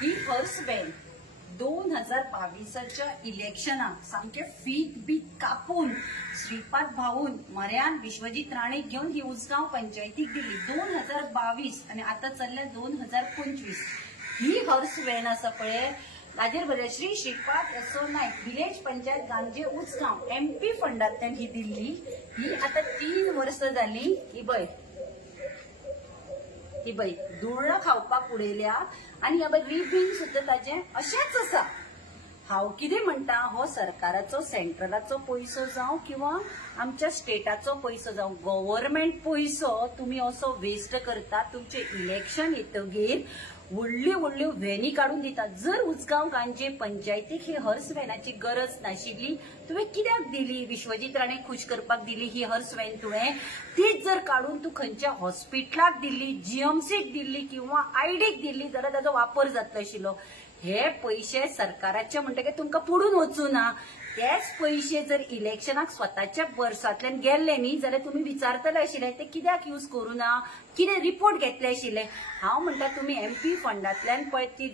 ही hers van 2022च्या इलेक्शनाक सामके फीत बीत कापून श्रीपाद भाऊन मर्यान विश्वजित राणे घेऊन ही उसगांव पंचायतीक दिली 2022 आणि आता चल्ल्या 2025। ही हर्स व्हॅन आसा पळय ताजेर बरे श्री श्रीपाद यसो नायक विलेज पंचायत गांजे उसगांव MP फंडांतल्यान ही दिल्ली। ही आता 3 वर्ष जाली। ही बाई धुळ्ळ खावपाक उडयल्या आणि ह्या रिबीन सुद्धा ताजे अशेंच आसा। हांव कितें म्हणटा हो सरकाराचो सेंट्रलाचो पैसो जावं किंवा आमच्या स्टेटाचो पैसो जावं गव्हर्नमेंट पैसो तुम्ही असो वेस्ट करता। तुमचे इलेक्शन येतगीर व्हडल्यो व्हडल्यो व्हॅनी काढून दितात। जर उसगांव गांजे पंचायतीक ही हर्स व्हॅनाची गरज नाशिल्ली तुवें कित्याक दिली? विश्वजित राणे खुश करपाक दिली ही हर्स व्हॅन तुवें। तीच जर काढून तू खंयच्या हॉस्पिटलाक दिल्ली, GMCक दिल्ली किंवा आयडीक दिल्ली जाल्यार ताचो वापर जातलो आशिल्लो। हे पैसे सरकाराचे म्हणटकीर तुमकां पडून वचूं ना। तेच पैसे जर इलेक्शनाक स्वताच्या पर्सांतल्यान गेल्ले न्ही जाल्यार तुम्ही विचारतले आशिल्ले ते कित्याक यूज करूं ना, कितें रिपोर्ट घेतले आशिल्ले। हांव म्हणटा तुम्ही MP फंडांतल्यान पळय ती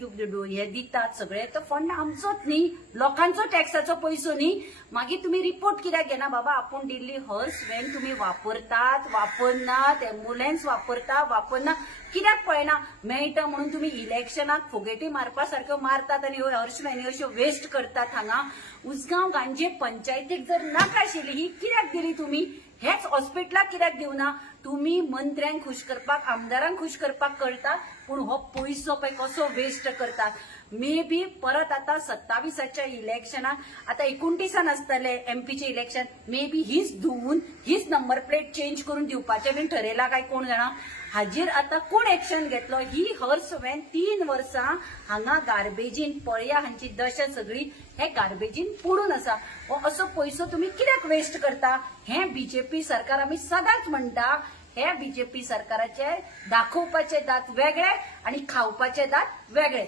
हे दितात सगळे तो फंड आमचोच न्ही, लोकांचो टॅक्साचो पैसो न्ही। मागीर तुम्ही रिपोर्ट कित्याक घेना? बाबा आपूण दिल्ली हर्स व्हॅन तुम्ही वापरतात, वापरनात, एम्ब्युलन्स वापरना कित्याक पळयना? मेळटा म्हणून तुम्ही इलेक्शनाक फोगेटी मारपा सारक्यो मारतात आणि ह्यो हर्स व्हॅनी अश्यो वेस्ट करतात। हांगा उसगांव गांजे पंचायतीक जर नाका आशिल्ली ही कित्याक दिली तुम्ही? हेच हॉस्पिटलाक कित्याक दिवना? तुम्ही मंत्र्यांक खुश करपाक, आमदारांक खुश करपाक करता, पण हो पैसो पळय कसो वेस्ट करतात। मे बी परत आता 27च्या इलेक्शनाक आता 29 आसतले MPचे इलेक्शन, मे बी हीच धुवून हीच नंबर प्लेट चेंज करून दिवपाचे बीन ठरयला काय कोण जाणा। हाजेर आता कोण एक्शन घेतलो? ही हर्स व्हॅन 3 वर्सां हांगा गार्बेजीन पळया हांची दशा सगळी हे गार्बेजीन पडून आसा। हो असो पैसो तुम्ही कित्याक वेस्ट करता? हे BJP सरकार आम्ही सदांच म्हणटा हे BJP सरकाराचे दाखोवपाचे दात वेगळे आणि खावपाचे दात वेगळे।